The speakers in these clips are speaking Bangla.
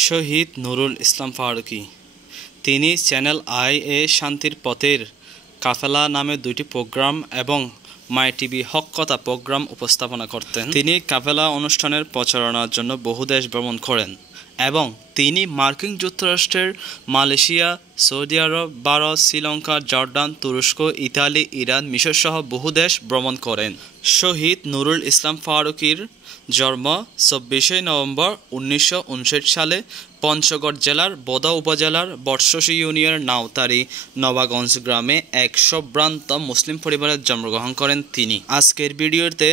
শহীদ নুরুল ইসলাম ফারুকী। তিনি চ্যানেল আই এ শান্তির পথের কাফেলা নামে দুইটি প্রোগ্রাম এবং মাই টিভি হক কথা প্রোগ্রাম উপস্থাপনা করতেন। তিনি কাফেলা অনুষ্ঠানের প্রচারণার জন্য বহু দেশ ভ্রমণ করেন এবং তিনি মার্কিন যুক্তরাষ্ট্রের মালয়েশিয়া, সৌদি আরব, ভারত, শ্রীলঙ্কা, জর্ডান, তুরস্ক, ইতালি, ইরান, মিশর সহ বহু দেশ ভ্রমণ করেন। শহীদ নুরুল ইসলাম ফারুকীর জন্ম ২৪শে নভেম্বর ১৯৫৯ সালে পঞ্চগড় জেলার বোদা উপজেলার বটশী ইউনিয়নের নাউতারি নবাগঞ্জ গ্রামে এক সম্ভ্রান্ত মুসলিম পরিবারে জন্মগ্রহণ করেন তিনি। আজকের ভিডিওতে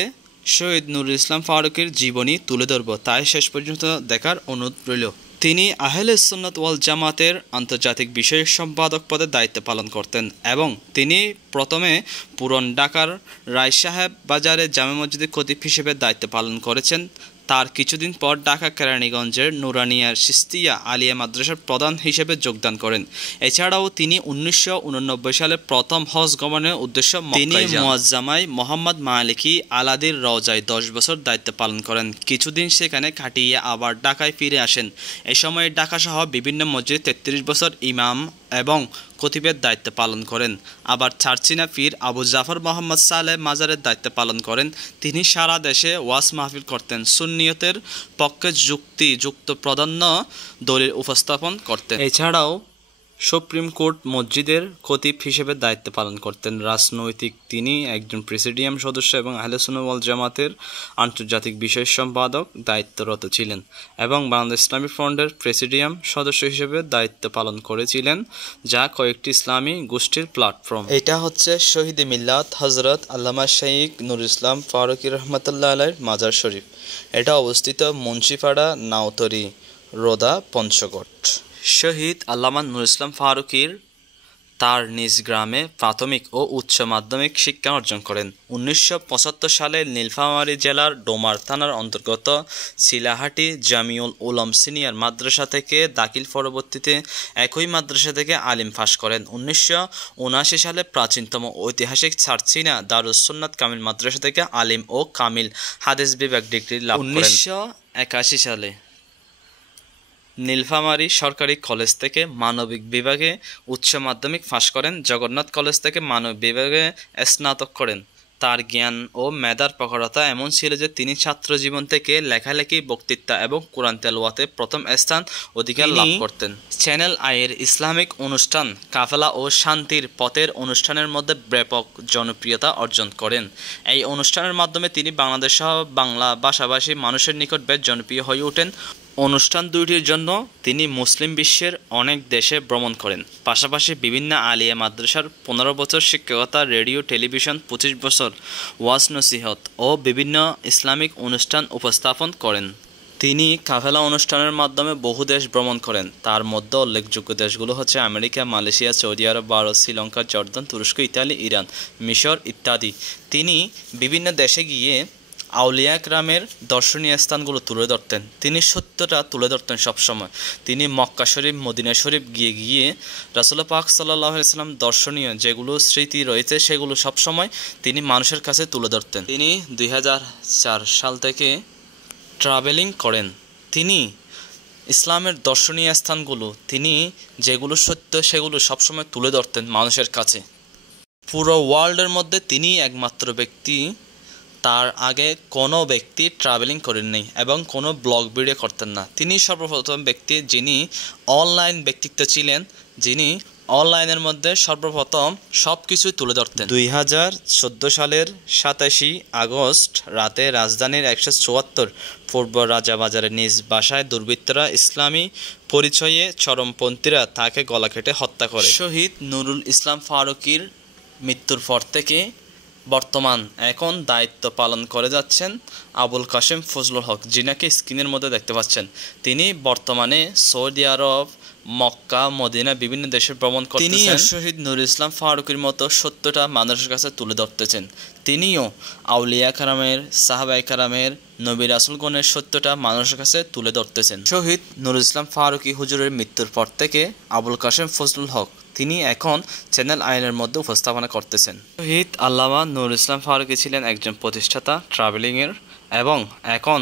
শহীদ নুরুল ইসলাম ফারুকীর জীবনী তুলে ধরব, তাই শেষ পর্যন্ত দেখার অনুরোধ রইল। তিনি আহলে সুন্নাত ওয়াল জামাতের আন্তর্জাতিক বিষয়ক সম্পাদক পদে দায়িত্ব পালন করতেন এবং তিনি প্রথমে পুরান ঢাকার রায় সাহেব বাজারে জামে মসজিদের খতিব হিসেবে দায়িত্ব পালন করেছেন। তার কিছুদিন পর ঢাকা কেরানীগঞ্জের নুরানিয়ার সিস্তিয়া আলিয়া মাদ্রাসার প্রধান হিসেবে যোগদান করেন। এছাড়াও তিনি ১৯৮৯ সালে প্রথম হজ গমনের উদ্দেশ্যে তিনি মুয়াজ্জামায় মোহাম্মদ মালিকি আলাদির রওজায় ১০ বছর দায়িত্ব পালন করেন। কিছুদিন সেখানে কাটিয়ে আবার ঢাকায় ফিরে আসেন। এ সময় ঢাকাসহ বিভিন্ন মসজিদে ৩৩ বছর ইমাম এবং খতিবের দায়িত্ব পালন করেন। আবার চারচিনা পীর আবু জাফর মোহাম্মদ সালেহ মাজারের দায়িত্ব পালন করেন। তিনি সারা দেশে ওয়াজ মাহফিল করতেন, সুন্নিয়তের পক্ষে যুক্তিযুক্ত প্রাধান্য দলিল উপস্থাপন করতেন। এছাড়াও সুপ্রিম কোর্ট মসজিদের খতিব হিসেবে দায়িত্ব পালন করতেন। রাজনৈতিক তিনি একজন প্রেসিডিয়াম সদস্য এবং আহলে সুন্নাত ওয়াল জামাতের আন্তর্জাতিক বিষয় সম্পাদক দায়িত্বরত ছিলেন এবং বাংলাদেশ ইসলামী ফ্রন্টের প্রেসিডিয়াম সদস্য হিসেবে দায়িত্ব পালন করেছিলেন, যা কয়েকটি ইসলামী গোষ্ঠীর প্ল্যাটফর্ম। এটা হচ্ছে শহীদ মিল্লাত হজরত আল্লামা শাইখ নুরুল ইসলাম ফারুকী রহমতুল্লাহ আলাইহির মাজার শরীফ। এটা অবস্থিত মুন্সিপাড়া, নাউতরি, রোদা, পঞ্চগড়। শহীদ আল্লামা নুরুল ইসলাম ফারুকীর তার নিজ গ্রামে প্রাথমিক ও উচ্চ মাধ্যমিক শিক্ষা অর্জন করেন। ১৯৭৫ সালে নীলফামারী জেলার ডোমার থানার অন্তর্গত চিলাহাটি জামিউল উলুম সিনিয়র মাদ্রাসা থেকে দাখিল, পরবর্তীতে একই মাদ্রাসা থেকে আলিম পাশ করেন। ১৯৭৯ সালে প্রাচীনতম ঐতিহাসিক চারচিনা দারুস সুন্নাত কামিল মাদ্রাসা থেকে আলিম ও কামিল হাদিস বিভাগ ডিগ্রি লাভ করেন। ১৯৮১ সালে নীলফামারী সরকারি কলেজ থেকে মানবিক বিভাগে উচ্চ মাধ্যমিক পাশ করেন। জগন্নাথ কলেজ থেকে মানবিক বিভাগে স্নাতক করেন। তার জ্ঞান ও মেধার প্রখরতা এমন ছিল যে তিনি ছাত্র জীবন থেকে লেখালেখি, বক্তৃতা এবং কোরআন তেলাওয়াতে প্রথম স্থান অধিকার লাভ করতেন। চ্যানেল আইয়ের ইসলামিক অনুষ্ঠান কাফেলা ও শান্তির পথের অনুষ্ঠানের মধ্যে ব্যাপক জনপ্রিয়তা অর্জন করেন। এই অনুষ্ঠানের মাধ্যমে তিনি বাংলাদেশ সহ বাংলা ভাষাভাষী মানুষের নিকট বেশ জনপ্রিয় হয়ে ওঠেন। অনুষ্ঠান দুইটির জন্য তিনি মুসলিম বিশ্বের অনেক দেশে ভ্রমণ করেন। পাশাপাশি বিভিন্ন আলিয়া মাদ্রাসার ১৫ বছর শিক্ষকতা, রেডিও, টেলিভিশন ২৫ বছর ওয়াজ নসিহত ও বিভিন্ন ইসলামিক অনুষ্ঠান উপস্থাপন করেন। তিনি কাফেলা অনুষ্ঠানের মাধ্যমে বহু দেশ ভ্রমণ করেন। তার মধ্যে উল্লেখযোগ্য দেশগুলো হচ্ছে আমেরিকা, মালয়েশিয়া, সৌদি আরব, ভারত, শ্রীলঙ্কা, জর্দান, তুরস্ক, ইতালি, ইরান, মিশর ইত্যাদি। তিনি বিভিন্ন দেশে গিয়ে আউলিয়া একরামের দর্শনীয় স্থানগুলো তুলে ধরতেন। তিনি সত্যটা তুলে ধরতেন সবসময়। তিনি মক্কা শরীফ, মদিনা শরীফ গিয়ে রাসূল পাক সাল্লাল্লাহু আলাইহি ওয়াসাল্লাম দর্শনীয় যেগুলো স্মৃতি রয়েছে সেগুলো সবসময় তিনি মানুষের কাছে তুলে ধরতেন। তিনি ২০০৪ সাল থেকে ট্রাভেলিং করেন। তিনি ইসলামের দর্শনীয় স্থানগুলো তিনি যেগুলো সত্য সেগুলো সবসময় তুলে ধরতেন মানুষের কাছে। পুরো ওয়ার্ল্ডের মধ্যে তিনি একমাত্র ব্যক্তি, তার আগে কোনো ব্যক্তি ট্রাভেলিং করেননি এবং কোনো ব্লগ ভিডিও করতেন না। তিনি সর্বপ্রথম ব্যক্তি যিনি অনলাইন ব্যক্তিত্ব ছিলেন, যিনি অনলাইনের মধ্যে সর্বপ্রথম সব কিছুই তুলে ধরতেন। ২০১৪ সালের ২৭ আগস্ট রাতে রাজধানীর ১৭৪ পূর্ব রাজাবাজারের নিজ বাসায় দুর্বৃত্তরা ইসলামী পরিচয়ে চরমপন্থীরা তাকে গলা কেটে হত্যা করে। শহীদ নুরুল ইসলাম ফারুকীর মৃত্যুর পর থেকে বর্তমান এখন দায়িত্ব পালন করে যাচ্ছেন আবুল কাশেম ফজলুল হক, যিনাকে স্ক্রিনের মধ্যে দেখতে পাচ্ছেন। তিনি বর্তমানে সৌদি আরব, মক্কা, মদিনা বিভিন্ন দেশে ভ্রমণ করতেছেন। তিনি শহীদ নুরুল ইসলাম ফারুকীর মতো সত্যটা মানুষের কাছে তুলে ধরতেছেন। তিনিও আউলিয়া কারামের, সাহাবায়ে কারামের, নবী রাসূলগণের সত্যটা মানুষের কাছে তুলে ধরতেছেন। শহীদ নুরুল ইসলাম ফারুকী হুজুরের মৃত্যুর পর থেকে আবুল কাশেম ফজলুল হক তিনি এখন চ্যানেল আইনের মধ্যে উপস্থাপনা করতেছেন। শহীদ আল্লামা নুরুল ইসলাম ফারুকী ছিলেন একজন প্রতিষ্ঠাতা ট্রাভেলিংয়ের এবং এখন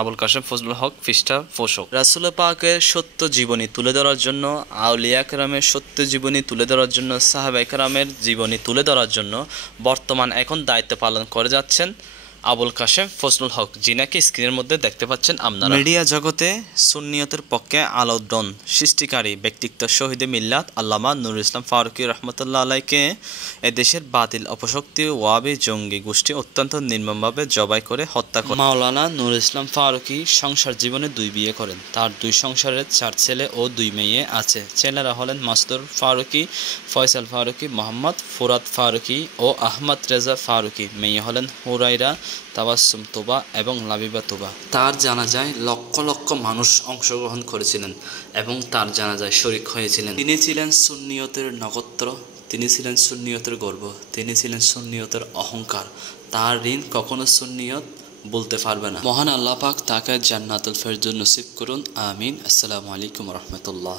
আবুল কাশেম ফজলুল হক, পৃষ্ঠা 64। রাসূল পাকের সত্য জীবনী তুলে ধরার জন্য, আউলিয়া কেরামের সত্য জীবনী তুলে ধরার জন্য, সাহাবায়ে কেরামের জীবনী তুলে ধরার জন্য এখন দায়িত্ব পালন করে যাচ্ছেন আবুল কাশেম ফজলুল হক, যিনাকে স্ক্রিনের মধ্যে দেখতে পাচ্ছেন আপনারা। মিডিয়া জগতে সুন্নিয়তের পক্ষে আলোড়ন সৃষ্টিকারী ব্যক্তিত্ব শহীদ মিল্লাত আল্লামা নুরুল ইসলাম ফারুকী রহমতুল্লাহ আলাইকে এদেশের বাতিল অপশক্তি ওয়াহাবি জঙ্গি গোষ্ঠী অত্যন্ত নির্মমভাবে জবাই করে হত্যা করে। মাওলানা নুরুল ইসলাম ফারুকী সংসার জীবনে 2 বিয়ে করেন। তার 2 সংসারের 4 ছেলে ও 2 মেয়ে আছে। ছেলেরা হলেন মাসদুর ফারুকী, ফয়সাল ফারুকী, মোহাম্মদ ফুরাদ ফারুকী ও আহমদ রেজা ফারুকী। মেয়ে হলেন হুরাইরা, তাবাসসুম তোবা এবং লাবিবা তোবা। তার জানাজায় লক্ষ লক্ষ মানুষ অংশগ্রহণ করেছিলেন এবং তার জানাজায় শরীক হয়েছিলেন। তিনি ছিলেন সুন্নিয়তের নক্ষত্র, তিনি ছিলেন সুন্নিয়তের গর্ব, তিনি ছিলেন সুন্নিয়তের অহংকার। তার ঋণ কখনো সুন্নিয়ত বলতে পারবে না। মহান আল্লাহ পাক তাকে জান্নাতুল ফেরদৌস নসিব করুন, আমিন। আসসালামু আলাইকুম রহমতুল্লাহ।